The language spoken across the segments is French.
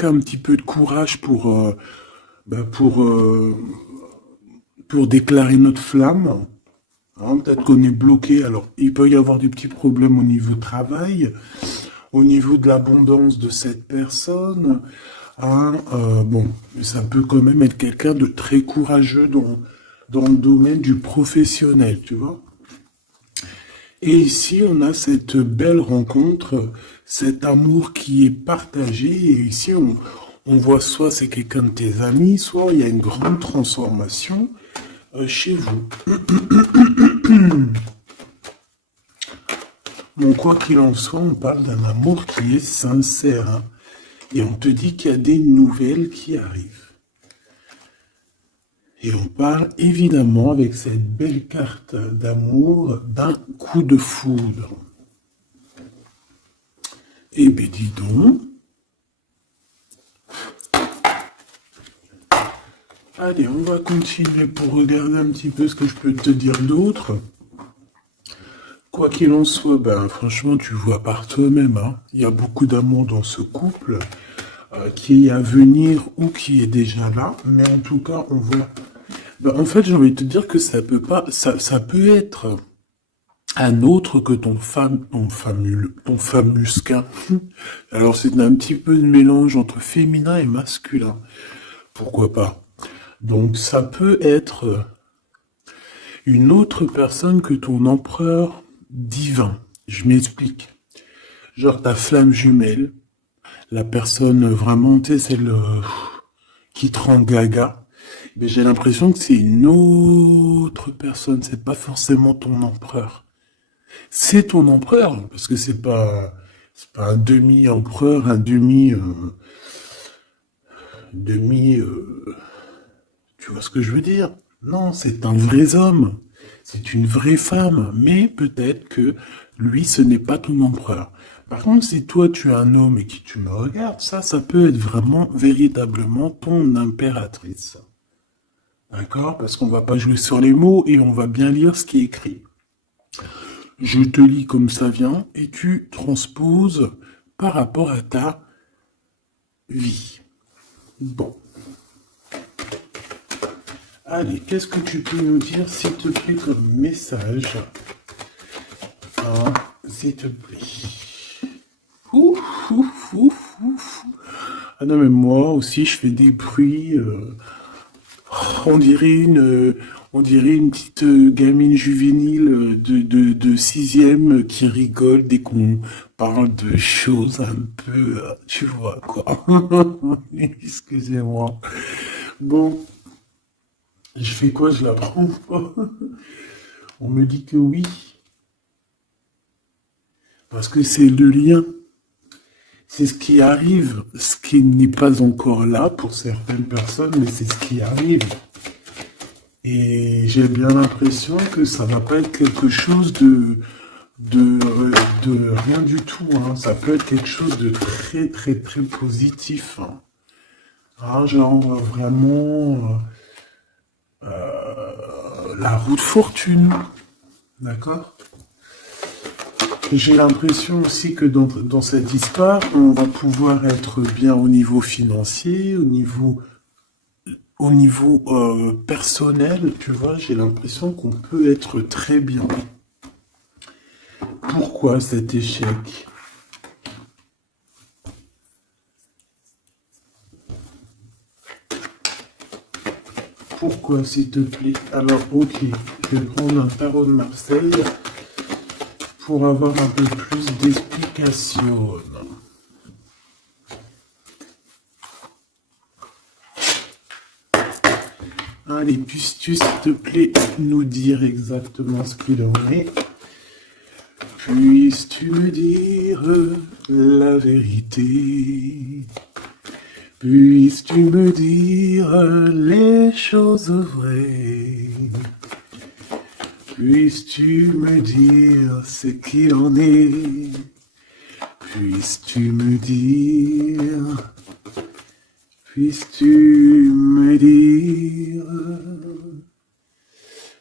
Un petit peu de courage bah, pour, euh, pour déclarer notre flamme. Hein, peut-être qu'on est bloqué. Alors, il peut y avoir des petits problèmes au niveau travail, au niveau de l'abondance de cette personne. Hein, bon, mais ça peut quand même être quelqu'un de très courageux dans le domaine du professionnel, tu vois. Et ici, on a cette belle rencontre, cet amour qui est partagé. Et ici, on voit soit c'est quelqu'un de tes amis, soit il y a une grande transformation chez vous. Bon, quoi qu'il en soit, on parle d'un amour qui est sincère, hein. Et on te dit qu'il y a des nouvelles qui arrivent. Et on parle évidemment avec cette belle carte d'amour d'un coup de foudre. Eh bien, dis donc. Allez, on va continuer pour regarder un petit peu ce que je peux te dire d'autre. Quoi qu'il en soit, ben franchement, tu vois par toi-même, hein, il y a beaucoup d'amour dans ce couple, qui est à venir ou qui est déjà là, mais en tout cas, on voit. Ben, en fait, j'ai envie de te dire que ça peut pas, ça peut être un autre que ton famusquin. Alors c'est un petit peu de mélange entre féminin et masculin. Pourquoi pas? Donc ça peut être une autre personne que ton empereur divin. Je m'explique. Genre ta flamme jumelle, la personne vraiment, tu sais, celle qui te rend gaga. Mais j'ai l'impression que c'est une autre personne, c'est pas forcément ton empereur. C'est ton empereur, parce que c'est pas un demi-empereur, un demi, tu vois ce que je veux dire? Non, c'est un vrai homme, c'est une vraie femme, mais peut-être que lui, ce n'est pas ton empereur. Par contre, si toi, tu es un homme et que tu me regardes, ça peut être vraiment, véritablement ton impératrice. D'accord? Parce qu'on va pas jouer sur les mots et on va bien lire ce qui est écrit. Je te lis comme ça vient et tu transposes par rapport à ta vie. Bon. Allez, qu'est-ce que tu peux nous dire, s'il te plaît, comme message? Hein, s'il te plaît. Ouf, ouf, ouf, ouf. Ah non, mais moi aussi, je fais des bruits. On dirait une petite gamine juvénile de sixième qui rigole dès qu'on parle de choses un peu, tu vois, quoi. Excusez-moi. Bon, je fais quoi? Je la prends pas. On me dit que oui, parce que c'est le lien. C'est ce qui arrive, ce qui n'est pas encore là pour certaines personnes, mais c'est ce qui arrive. Et j'ai bien l'impression que ça va pas être quelque chose de, de rien du tout, hein. Ça peut être quelque chose de très, très, très positif, hein. Ah, genre vraiment la roue de fortune, d'accord? J'ai l'impression aussi que dans cette histoire, on va pouvoir être bien au niveau financier, au niveau personnel, tu vois, j'ai l'impression qu'on peut être très bien. Pourquoi cet échec? Pourquoi, s'il te plaît? Alors, ok, je vais prendre un tarot de Marseille pour avoir un peu plus d'explications. Allez, puisses-tu, s'il te plaît, nous dire exactement ce qu'il en est? Puisses-tu me dire la vérité? Puisses-tu me dire les choses vraies? Puisses-tu me dire ce qu'il en est? Puisses-tu me dire? Puisses-tu me dire?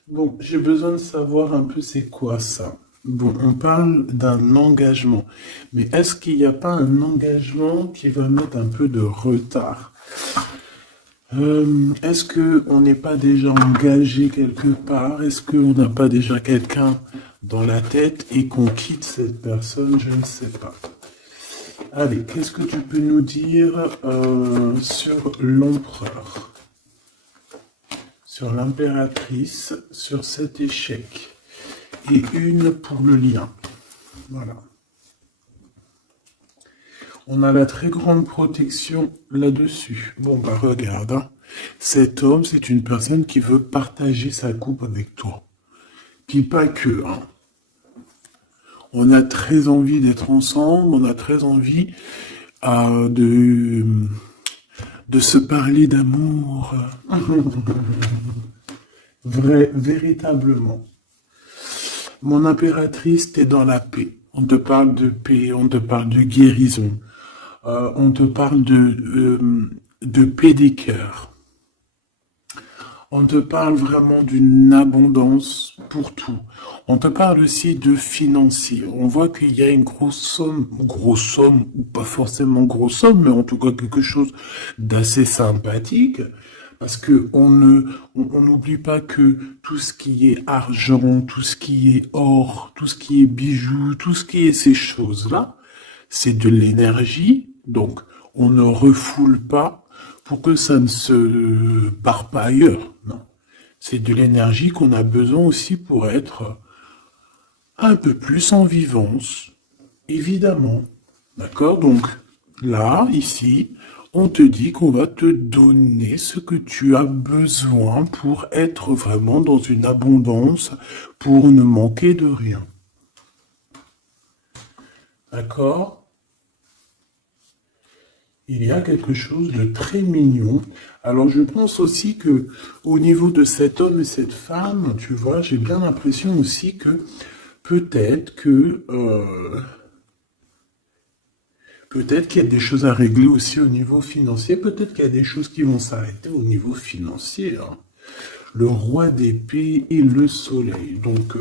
Bon, j'ai besoin de savoir un peu c'est quoi ça. Bon, on parle d'un engagement. Mais est-ce qu'il n'y a pas un engagement qui va mettre un peu de retard? Est-ce que on n'est pas déjà engagé quelque part? Est-ce qu'on n'a pas déjà quelqu'un dans la tête et qu'on quitte cette personne? Je ne sais pas. Allez, qu'est-ce que tu peux nous dire sur l'empereur, sur l'impératrice, sur cet échec? Et une pour le lien. Voilà. On a la très grande protection là-dessus. Bon, bah regarde, hein. Cet homme, c'est une personne qui veut partager sa coupe avec toi. Puis pas que, hein. On a très envie d'être ensemble, on a très envie de se parler d'amour. Véritablement. Mon impératrice, t'es dans la paix. On te parle de paix, on te parle de guérison. On te parle de paix des cœurs. On te parle vraiment d'une abondance pour tout. On te parle aussi de financier. On voit qu'il y a une grosse somme, ou pas forcément grosse somme, mais en tout cas quelque chose d'assez sympathique. Parce que on n'oublie pas que tout ce qui est argent, tout ce qui est or, tout ce qui est bijoux, tout ce qui est ces choses-là, c'est de l'énergie. Donc, on ne refoule pas pour que ça ne se part pas ailleurs. Non. C'est de l'énergie qu'on a besoin aussi pour être un peu plus en vivance. Évidemment. D'accord? Donc, là, ici, on te dit qu'on va te donner ce que tu as besoin pour être vraiment dans une abondance, pour ne manquer de rien. D'accord? Il y a quelque chose de très mignon. Alors je pense aussi que au niveau de cet homme et cette femme, tu vois, j'ai bien l'impression aussi que peut-être que peut-être qu'il y a des choses à régler aussi au niveau financier. Peut-être qu'il y a des choses qui vont s'arrêter au niveau financier, hein. Le roi d'épée et le soleil. Donc,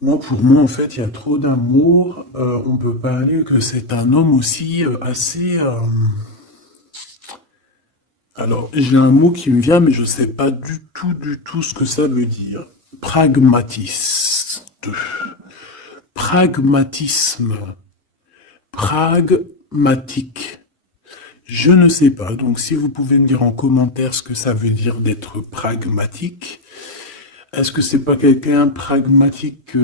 moi, pour moi, en fait, il y a trop d'amour. On peut parler que c'est un homme aussi assez... Alors, j'ai un mot qui me vient, mais je ne sais pas du tout ce que ça veut dire. Pragmatiste. Pragmatisme. Pragmatique. Je ne sais pas. Donc, si vous pouvez me dire en commentaire ce que ça veut dire d'être pragmatique. Est-ce que c'est pas quelqu'un pragmatique,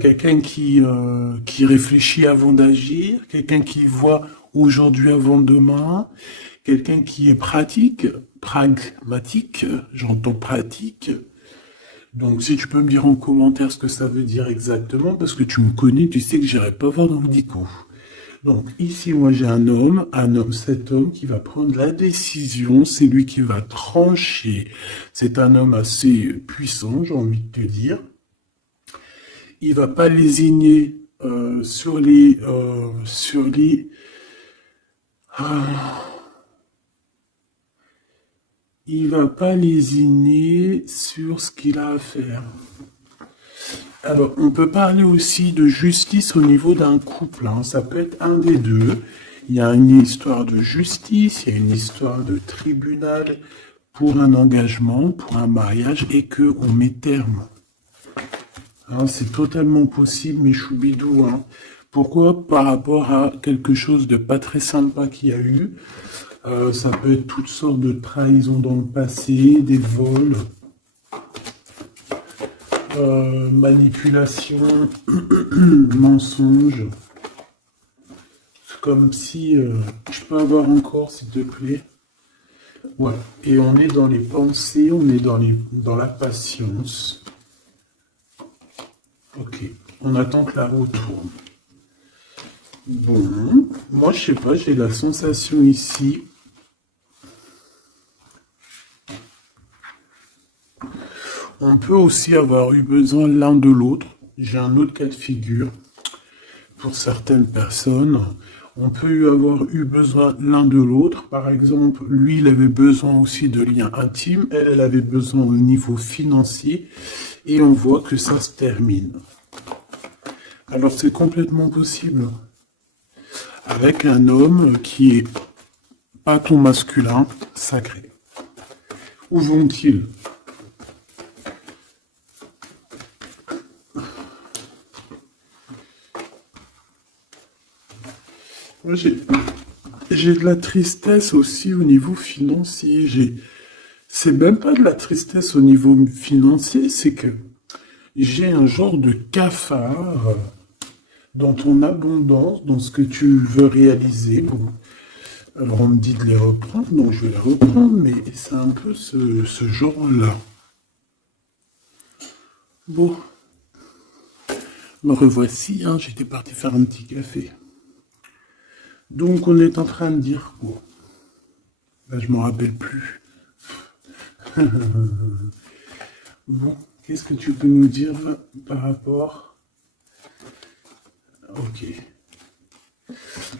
quelqu'un qui réfléchit avant d'agir, quelqu'un qui voit aujourd'hui avant demain, quelqu'un qui est pratique, pragmatique, j'entends pratique. Donc si tu peux me dire en commentaire ce que ça veut dire exactement, parce que tu me connais, tu sais que j'irai pas voir dans le dico. Donc ici, moi j'ai cet homme qui va prendre la décision, c'est lui qui va trancher. C'est un homme assez puissant, j'ai envie de te dire. Il va pas lésigner il va pas lésiner sur ce qu'il a à faire. Alors, on peut parler aussi de justice au niveau d'un couple, hein. Ça peut être un des deux. Il y a une histoire de justice, il y a une histoire de tribunal pour un engagement, pour un mariage, et que on met terme. Hein, c'est totalement possible, mes choubidous, hein. Pourquoi? Par rapport à quelque chose de pas très sympa qu'il y a eu. Ça peut être toutes sortes de trahisons dans le passé, des vols, manipulation, mensonge. Comme si je peux avoir encore, s'il te plaît. Ouais. Et on est dans les pensées, on est dans la patience. Ok. On attend que la roue tourne. Bon. Moi, je sais pas, j'ai la sensation ici. On peut aussi avoir eu besoin l'un de l'autre. J'ai un autre cas de figure. Pour certaines personnes, On peut avoir eu besoin l'un de l'autre. Par exemple, lui, il avait besoin aussi de liens intimes. Elle avait besoin au niveau financier. Et on voit que ça se termine. Alors, c'est complètement possible. Avec un homme qui est pas ton masculin sacré. Où vont-ils? Moi, j'ai de la tristesse aussi au niveau financier. C'est même pas de la tristesse au niveau financier, c'est que j'ai un genre de cafard dans ton abondance, dans ce que tu veux réaliser. Bon. Alors on me dit de les reprendre, donc je vais les reprendre, mais c'est un peu ce genre-là. Bon, me revoici, hein, j'étais parti faire un petit café. Donc on est en train de dire quoi? Ben, je m'en rappelle plus. Bon, qu'est-ce que tu peux nous dire par rapport? Ok.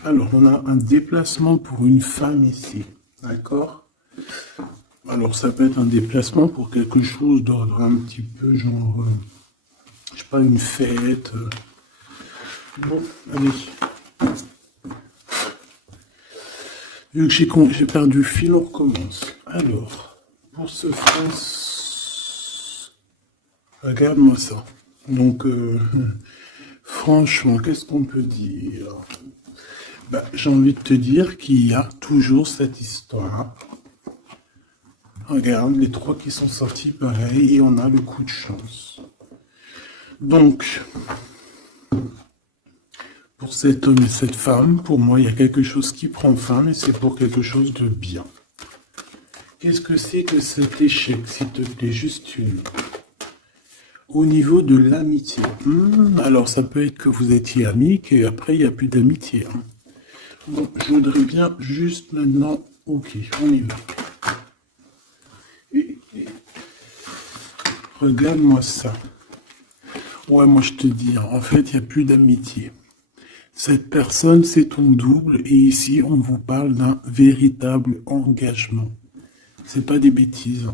Alors, on a un déplacement pour une femme ici. D'accord? Alors, ça peut être un déplacement pour quelque chose d'ordre un petit peu genre, je sais pas, une fête. Bon, allez. Vu que j'ai perdu le fil, on recommence. Alors, pour ce France, regarde-moi ça. Donc, franchement, qu'est-ce qu'on peut dire? Bah, j'ai envie de te dire qu'il y a toujours cette histoire. Regarde, les trois qui sont sortis pareil, et on a le coup de chance. Donc, pour cet homme et cette femme, pour moi, il y a quelque chose qui prend fin, mais c'est pour quelque chose de bien. Qu'est-ce que c'est que cet échec, s'il te plaît, juste une? Au niveau de l'amitié. Alors, ça peut être que vous étiez amis, qu'après, il n'y a plus d'amitié. Hein. Bon, je voudrais bien juste maintenant... Ok, on y va. Regarde-moi ça. Ouais, moi je te dis, en fait, il n'y a plus d'amitié. Cette personne, c'est ton double, et ici, on vous parle d'un véritable engagement. C'est pas des bêtises.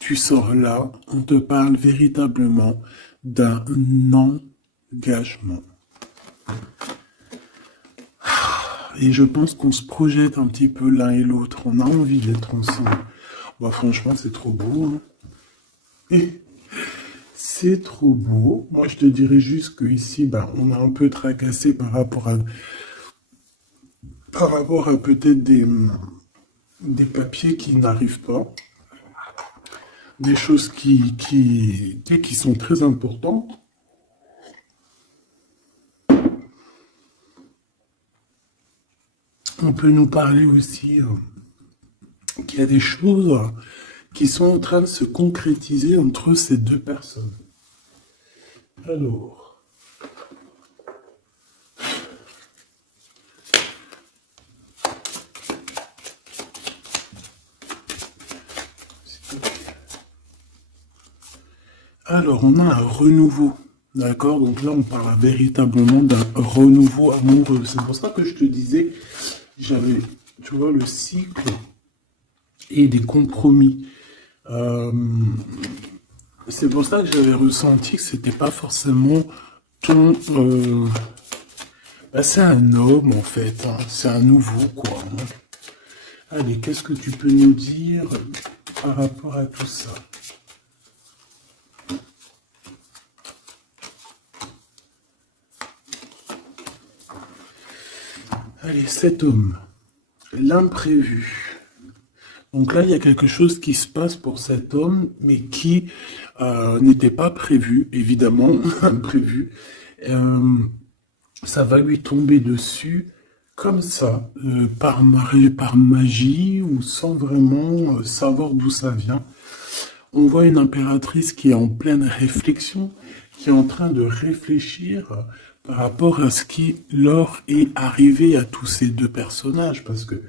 Tu sors là, on te parle véritablement d'un engagement. Et je pense qu'on se projette un petit peu l'un et l'autre. On a envie d'être ensemble. Bah, franchement, c'est trop beau. Hein. Et c'est trop beau. Moi, je te dirais juste qu'ici, bah, on a un peu tracassé par rapport à peut-être des papiers qui n'arrivent pas. Des choses qui sont très importantes. On peut nous parler aussi qu'il y a des choses qui sont en train de se concrétiser entre ces deux personnes. Alors, on a un renouveau. D'accord? Donc là, on parle véritablement d'un renouveau amoureux. C'est pour ça que je te disais, j'avais, tu vois, le cycle et des compromis. C'est pour ça que j'avais ressenti que c'était pas forcément ton... bah, c'est un homme, en fait. Hein. C'est un nouveau, quoi. Hein. Allez, qu'est-ce que tu peux nous dire par rapport à tout ça? Allez, cet homme, l'imprévu. Donc là, il y a quelque chose qui se passe pour cet homme, mais qui n'était pas prévu, évidemment, imprévu. Ça va lui tomber dessus comme ça, par magie, ou sans vraiment savoir d'où ça vient. On voit une impératrice qui est en pleine réflexion, qui est en train de réfléchir par rapport à ce qui leur est arrivé à tous ces deux personnages, parce que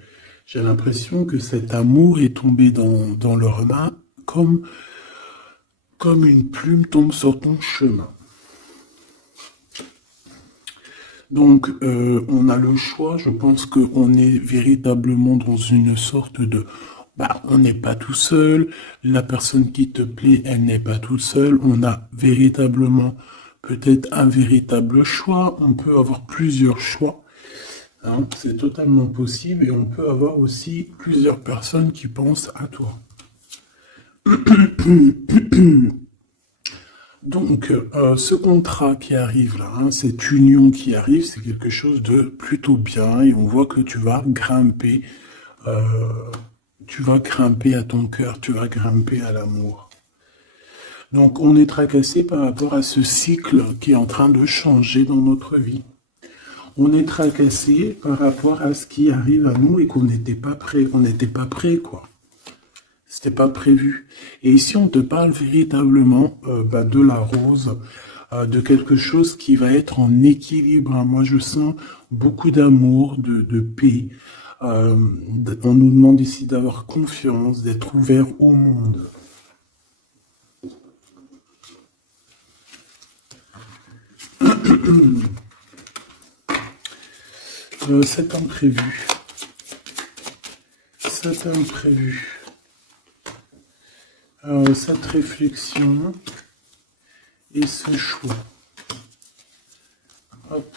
j'ai l'impression que cet amour est tombé dans leurs mains comme une plume tombe sur ton chemin. Donc, on a le choix. Je pense qu'on est véritablement dans une sorte de... Bah, on n'est pas tout seul. La personne qui te plaît, elle n'est pas toute seule. On a véritablement peut-être un véritable choix. On peut avoir plusieurs choix. Hein, c'est totalement possible. Et on peut avoir aussi plusieurs personnes qui pensent à toi. Donc, ce contrat qui arrive là, hein, cette union qui arrive, c'est quelque chose de plutôt bien et on voit que euh, tu vas grimper à ton cœur, tu vas grimper à l'amour. Donc, on est tracassé par rapport à ce cycle qui est en train de changer dans notre vie. On est tracassé par rapport à ce qui arrive à nous et qu'on n'était pas prêt, quoi. C'était pas prévu. Et ici, on te parle véritablement de la rose, de quelque chose qui va être en équilibre. Moi, je sens beaucoup d'amour, de paix. On nous demande ici d'avoir confiance, d'être ouvert au monde. Cet imprévu. Cet imprévu. Cette réflexion et ce choix. Hop.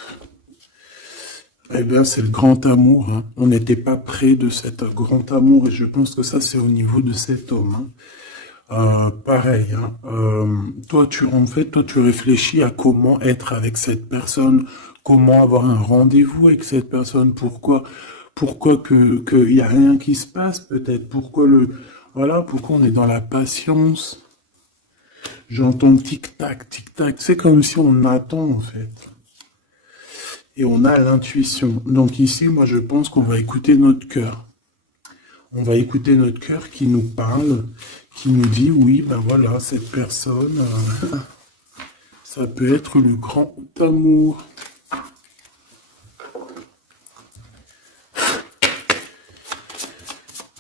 Eh bien, c'est le grand amour. Hein. On n'était pas près de cet grand amour et je pense que ça, c'est au niveau de cet homme. Hein. Pareil. Hein. Toi, tu réfléchis à comment être avec cette personne, comment avoir un rendez-vous avec cette personne. Pourquoi qu'il y a rien qui se passe peut-être. Pourquoi on est dans la patience. J'entends tic-tac, tic-tac. C'est comme si on attend, en fait. Et on a l'intuition. Donc ici, moi, je pense qu'on va écouter notre cœur. On va écouter notre cœur qui nous parle, qui nous dit, oui, ben voilà, cette personne, ça peut être le grand amour.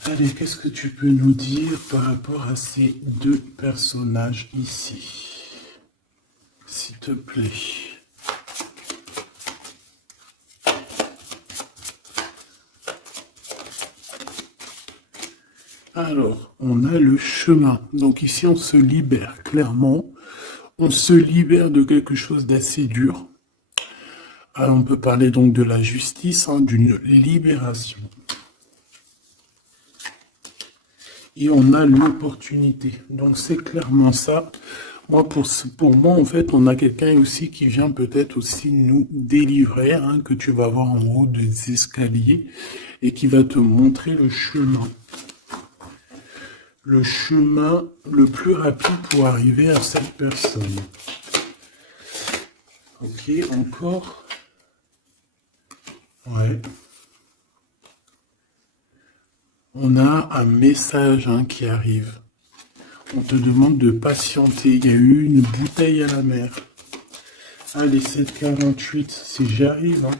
Allez, qu'est-ce que tu peux nous dire par rapport à ces deux personnages ici? S'il te plaît. Alors, on a le chemin. Donc ici, on se libère, clairement. On se libère de quelque chose d'assez dur. Alors, on peut parler donc de la justice, hein, d'une libération. Et on a l'opportunité. Donc c'est clairement ça. Moi, pour moi, en fait, on a quelqu'un aussi qui vient peut-être aussi nous délivrer, hein, que tu vas voir en haut des escaliers, et qui va te montrer le chemin. Le chemin le plus rapide pour arriver à cette personne. Ok, encore. Ouais. On a un message, hein, qui arrive. On te demande de patienter. Il y a eu une bouteille à la mer. Allez, 7,48, si j'y arrive. Hein.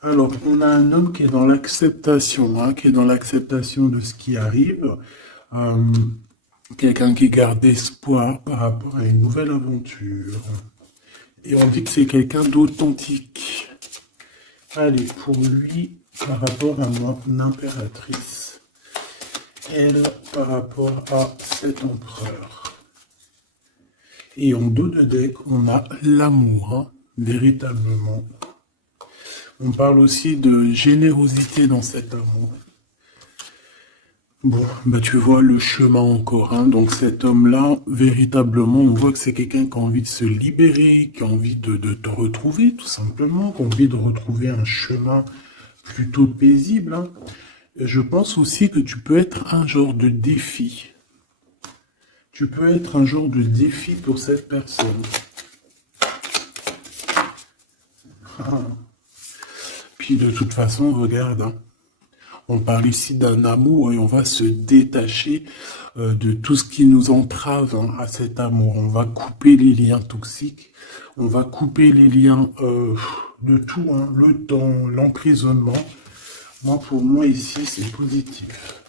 Alors, on a un homme qui est dans l'acceptation, hein, qui est dans l'acceptation de ce qui arrive. Euh, Quelqu'un qui garde espoir par rapport à une nouvelle aventure. Et on dit que c'est quelqu'un d'authentique. Allez, pour lui, par rapport à mon impératrice. Elle, par rapport à cet empereur. Et en dos de deck, on a l'amour, hein, véritablement. On parle aussi de générosité dans cet amour. Bon, bah tu vois le chemin encore, hein. Donc cet homme-là, véritablement, on voit que c'est quelqu'un qui a envie de se libérer, qui a envie de te retrouver, tout simplement, qui a envie de retrouver un chemin plutôt paisible. Hein. Et je pense aussi que tu peux être un genre de défi. Tu peux être un genre de défi pour cette personne. Puis de toute façon, regarde, hein. On parle ici d'un amour et on va se détacher de tout ce qui nous entrave, hein, à cet amour. On va couper les liens toxiques, on va couper les liens de tout, hein, le temps, l'emprisonnement. Moi, pour moi, ici, c'est positif.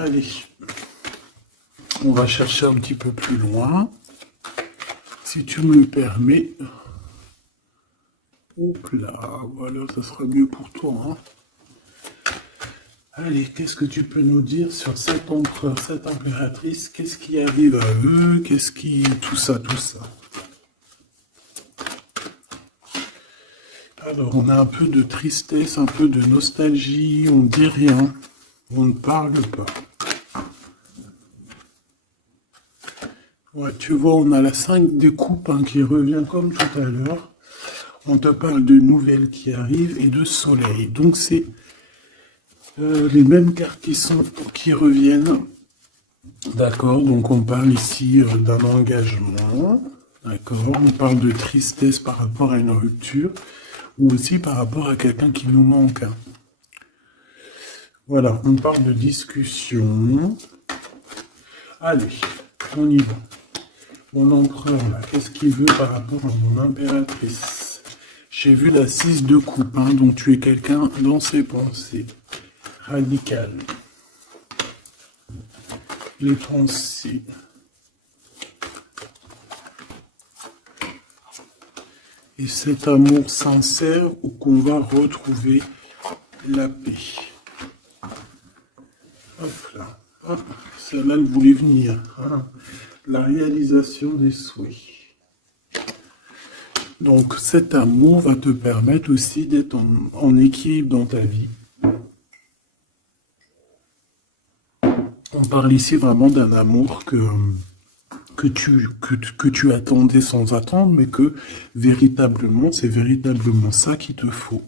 Allez, on va chercher un petit peu plus loin. Si tu me le permets. Hop là, voilà, ça sera mieux pour toi. Hein. Allez, qu'est-ce que tu peux nous dire sur cet empereur, cette impératrice? Qu'est-ce qui arrive à eux? Qu'est-ce qui... Tout ça, tout ça. Alors, on a un peu de tristesse, un peu de nostalgie, on ne dit rien, on ne parle pas. Ouais, tu vois, on a la 5 des coupes hein, qui revient comme tout à l'heure. On te parle de nouvelles qui arrivent et de soleil. Donc, c'est les mêmes cartes qui reviennent. D'accord, donc on parle ici d'un engagement. D'accord, on parle de tristesse par rapport à une rupture. Ou aussi par rapport à quelqu'un qui nous manque. Voilà, on parle de discussion. Allez, on y va. Mon empereur, là, qu'est-ce qu'il veut par rapport à mon impératrice? J'ai vu la 6 de coupe, hein, donc tu es quelqu'un dans ses pensées. Radical. Les pensées. Et cet amour sincère où qu'on va retrouver la paix. Hop là. Hop, celle-là, elle voulait venir. Hein. La réalisation des souhaits. Donc cet amour va te permettre aussi d'être en équilibre dans ta vie. On parle ici vraiment d'un amour que tu attendais sans attendre, mais que véritablement, c'est véritablement ça qu'il te faut.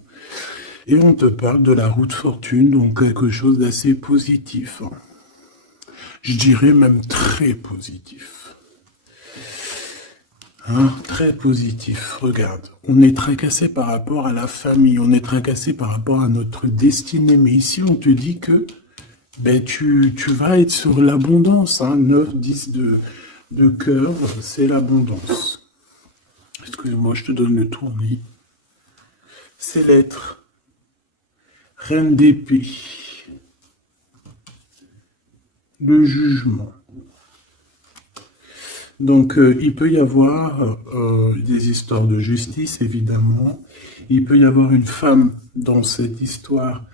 Et on te parle de la route fortune, donc quelque chose d'assez positif. Je dirais même très positif. Hein, très positif. Regarde, on est tracassé par rapport à la famille, on est tracassé par rapport à notre destinée, mais ici on te dit que ben, tu vas être sur l'abondance. Hein, 9, 10 de cœur, c'est l'abondance. Excuse-moi, je te donne le tournis. C'est l'être. Reine d'épée. Le jugement. Donc, il peut y avoir des histoires de justice, évidemment. Il peut y avoir une femme dans cette histoire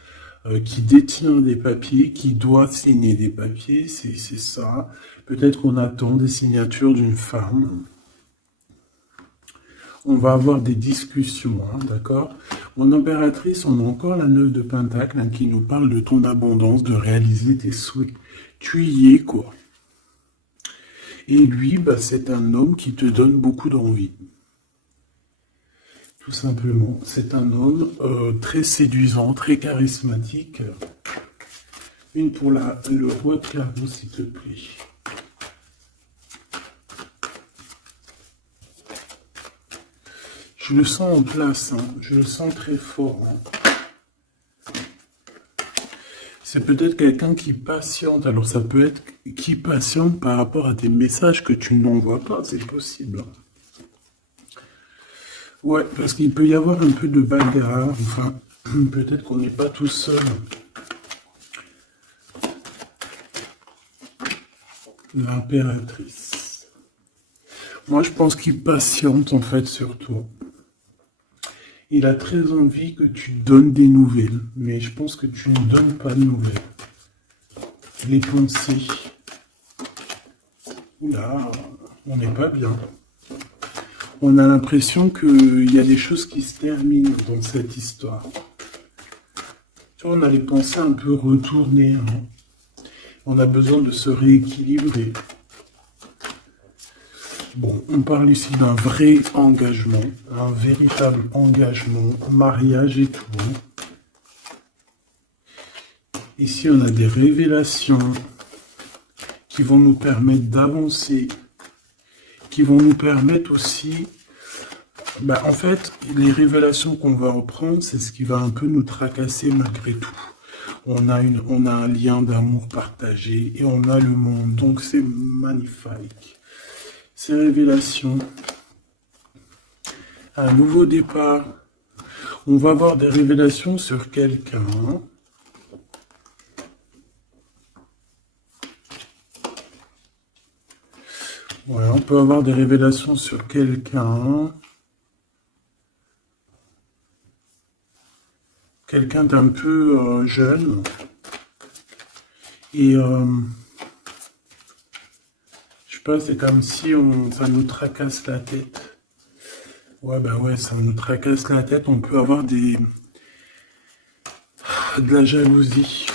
qui détient des papiers, qui doit signer des papiers, c'est ça. Peut-être qu'on attend des signatures d'une femme. On va avoir des discussions, hein, d'accord? Mon impératrice, on a encore la 9 de Pentacle hein, qui nous parle de ton abondance, de réaliser tes souhaits. Tu y es, quoi. Et lui, bah, c'est un homme qui te donne beaucoup d'envie. Tout simplement. C'est un homme très séduisant, très charismatique. Une pour le roi de carreau, s'il te plaît. Je le sens en place, hein. Je le sens très fort. Hein. C'est peut-être quelqu'un qui patiente. Alors ça peut être qui patiente par rapport à des messages que tu n'envoies pas, c'est possible. Ouais, parce qu'il peut y avoir un peu de bagarre. Enfin, peut-être qu'on n'est pas tout seul. L'impératrice. Moi, je pense qu'il patiente en fait sur toi. Il a très envie que tu donnes des nouvelles, mais je pense que tu ne donnes pas de nouvelles. Les pensées. Oula, on n'est pas bien. On a l'impression qu'il y a des choses qui se terminent dans cette histoire. Tu vois, on a les pensées un peu retournées. Hein. On a besoin de se rééquilibrer. Bon, on parle ici d'un vrai engagement, un véritable engagement, mariage et tout. Ici, on a des révélations qui vont nous permettre d'avancer, qui vont nous permettre aussi... Bah, en fait, les révélations qu'on va reprendre, c'est ce qui va un peu nous tracasser malgré tout. On a un lien d'amour partagé et on a le monde, donc c'est magnifique. Ces révélations, un nouveau départ, on va avoir des révélations sur quelqu'un. Ouais, on peut avoir des révélations sur quelqu'un. Quelqu'un d'un peu jeune. Et je sais pas, c'est comme si ça nous tracasse la tête. Ouais, bah ouais, ça nous tracasse la tête. On peut avoir de la jalousie.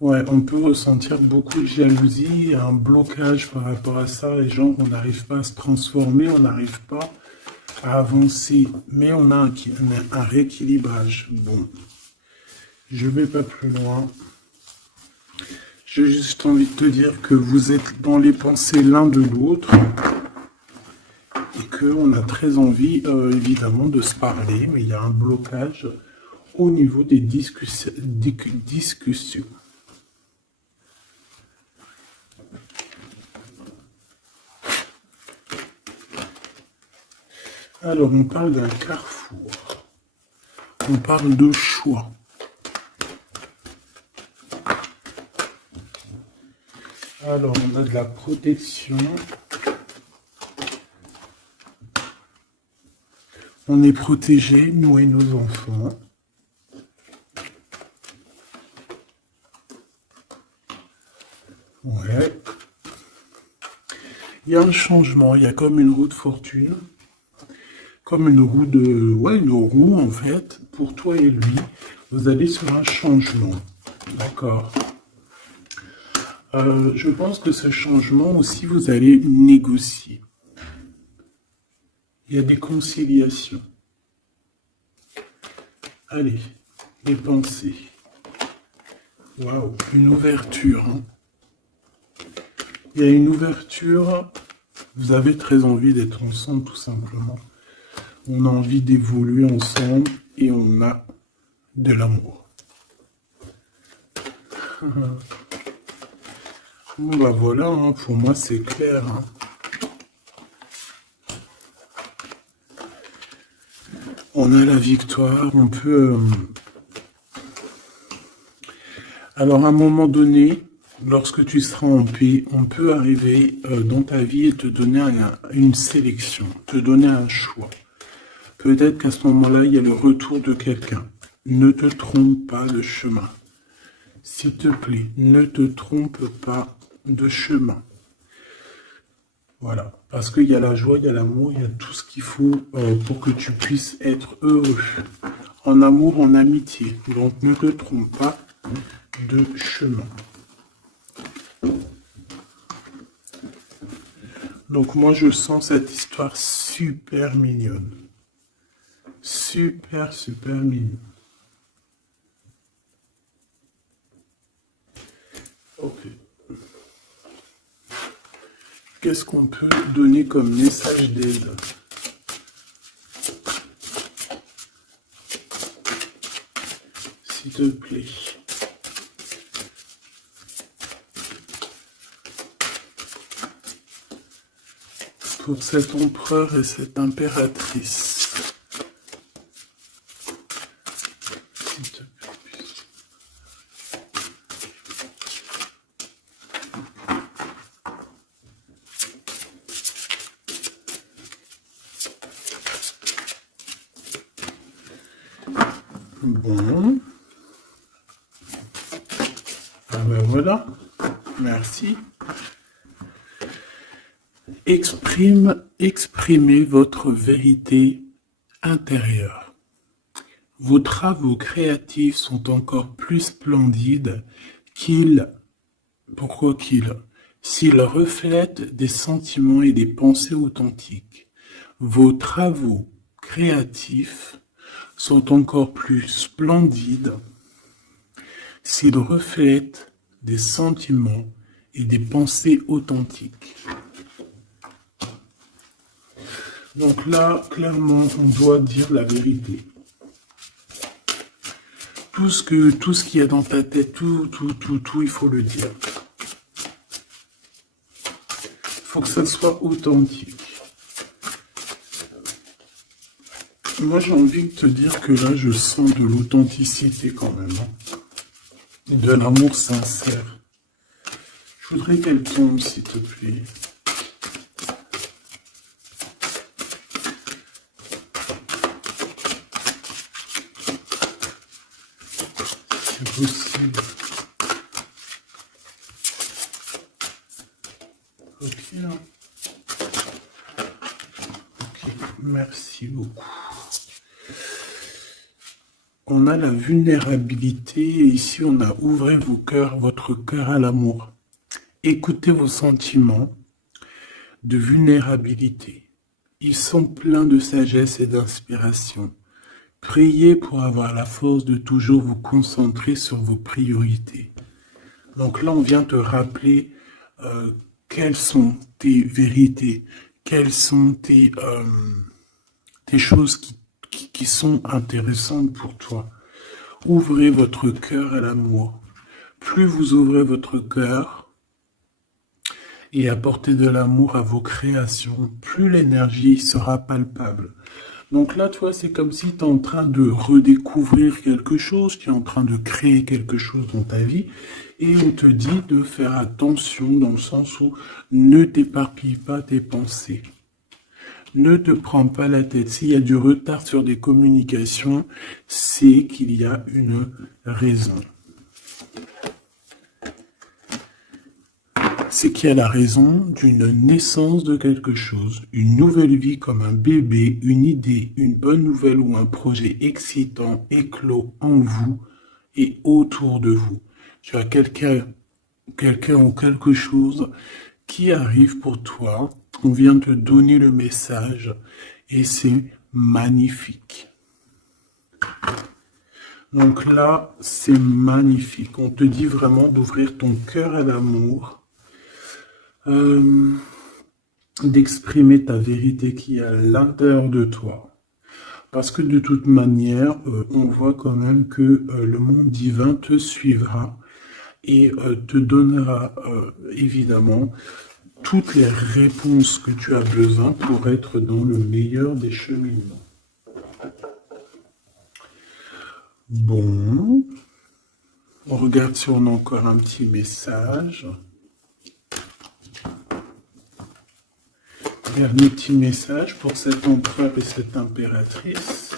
Ouais, on peut ressentir beaucoup de jalousie, un blocage par rapport à ça. Les gens, on n'arrive pas à se transformer, on n'arrive pas à avancer. Mais on a un rééquilibrage. Bon, je vais pas plus loin. J'ai juste envie de te dire que vous êtes dans les pensées l'un de l'autre et qu'on a très envie, évidemment, de se parler, mais il y a un blocage au niveau des discussions. Alors, on parle d'un carrefour. On parle de choix. Alors, on a de la protection. On est protégé, nous et nos enfants. Ouais. Il y a un changement, il y a comme une roue de fortune. Comme une roue de... Ouais, une roue, en fait, pour toi et lui. Vous allez sur un changement. D'accord. Je pense que ce changement aussi, vous allez négocier. Il y a des conciliations. Allez, les pensées. Waouh, une ouverture. Hein. Il y a une ouverture. Vous avez très envie d'être ensemble, tout simplement. On a envie d'évoluer ensemble et on a de l'amour. Bon bah voilà, hein, pour moi c'est clair. Hein. On a la victoire, on peut... Alors à un moment donné, lorsque tu seras en paix, on peut arriver dans ta vie et te donner une sélection, te donner un choix. Peut-être qu'à ce moment-là, il y a le retour de quelqu'un. Ne te trompe pas de chemin. S'il te plaît, ne te trompe pas de chemin. Voilà. Parce qu'il y a la joie, il y a l'amour, il y a tout ce qu'il faut pour que tu puisses être heureux. En amour, en amitié. Donc ne te trompe pas de chemin. Donc moi, je sens cette histoire super mignonne. Super, super mignon. Ok. Qu'est-ce qu'on peut donner comme message d'aide? S'il te plaît. Pour cet empereur et cette impératrice. Bon. Ah ben voilà. Merci. Exprimez votre vérité intérieure. Vos travaux créatifs sont encore plus splendides s'ils reflètent des sentiments et des pensées authentiques. Vos travaux créatifs sont encore plus splendides s'ils reflètent des sentiments et des pensées authentiques. Donc là, clairement, on doit dire la vérité. Tout ce qu'il y a dans ta tête, tout, il faut le dire. Il faut que ça soit authentique. Moi, j'ai envie de te dire que là, je sens de l'authenticité quand même. Hein. De l'amour sincère. Je Je voudrais qu'elle tombe, s'il te plaît. C'est possible. Ok, là. Ok, merci beaucoup. On a la vulnérabilité, et ici on a ouvrez votre cœur à l'amour. Écoutez vos sentiments de vulnérabilité. Ils sont pleins de sagesse et d'inspiration. Priez pour avoir la force de toujours vous concentrer sur vos priorités. Donc là, on vient te rappeler quelles sont tes vérités, quelles sont tes choses qui sont intéressantes pour toi. Ouvrez votre cœur à l'amour. Plus vous ouvrez votre cœur et apportez de l'amour à vos créations, plus l'énergie sera palpable. Donc là, toi, c'est comme si tu es en train de redécouvrir quelque chose, tu es en train de créer quelque chose dans ta vie, et on te dit de faire attention dans le sens où ne t'éparpille pas tes pensées. Ne te prends pas la tête. S'il y a du retard sur des communications, c'est qu'il y a une raison. C'est qu'il y a la raison d'une naissance de quelque chose, une nouvelle vie comme un bébé, une idée, une bonne nouvelle ou un projet excitant éclos en vous et autour de vous. Tu as quelqu'un ou quelque chose qui arrive pour toi. On vient te donner le message et c'est magnifique. Donc là, c'est magnifique. On te dit vraiment d'ouvrir ton cœur à l'amour, d'exprimer ta vérité qui est à l'intérieur de toi. Parce que de toute manière, on voit quand même que le monde divin te suivra et te donnera évidemment toutes les réponses que tu as besoin pour être dans le meilleur des cheminements. Bon, on regarde si on a encore un petit message. Dernier petit message pour cet empereur et cette impératrice.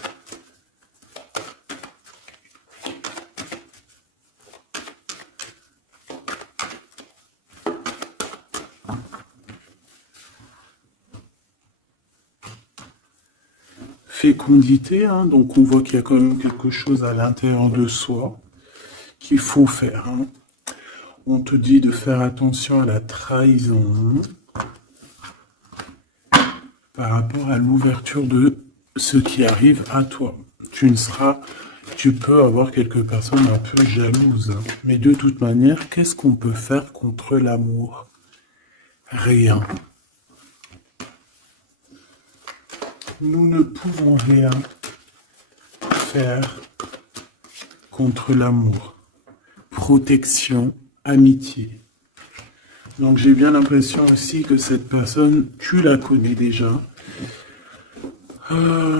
Fécondité, hein, donc on voit qu'il y a quand même quelque chose à l'intérieur de soi qu'il faut faire. Hein. On te dit de faire attention à la trahison par rapport à l'ouverture de ce qui arrive à toi. Tu peux avoir quelques personnes un peu jalouses, hein. Mais de toute manière, qu'est-ce qu'on peut faire contre l'amour? Rien. Nous ne pouvons rien faire contre l'amour. Protection, amitié. Donc j'ai bien l'impression aussi que cette personne, tu la connais déjà.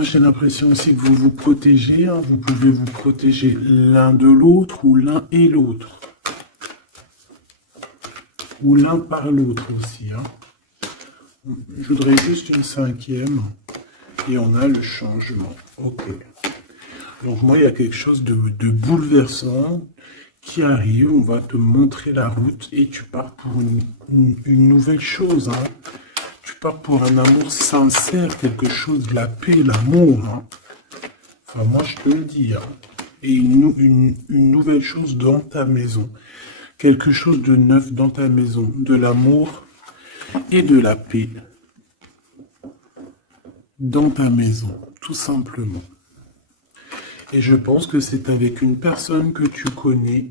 J'ai l'impression aussi que vous vous protégez. Hein. Vous pouvez vous protéger l'un de l'autre ou l'un et l'autre. Ou l'un par l'autre aussi. Hein. Je voudrais juste une cinquième. Et on a le changement. Ok. Donc moi, il y a quelque chose de bouleversant qui arrive. On va te montrer la route et tu pars pour une nouvelle chose. Hein. Tu pars pour un amour sincère, quelque chose de la paix, l'amour. Hein. Enfin, moi, je te le dis. Hein. Et une nouvelle chose dans ta maison. Quelque chose de neuf dans ta maison. De l'amour et de la paix. Dans ta maison, tout simplement. Et je pense que c'est avec une personne que tu connais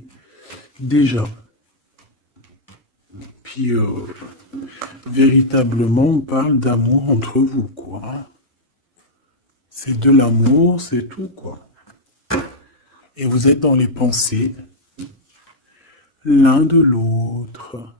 déjà. Puis, véritablement, on parle d'amour entre vous, quoi. C'est de l'amour, c'est tout, quoi. Et vous êtes dans les pensées l'un de l'autre.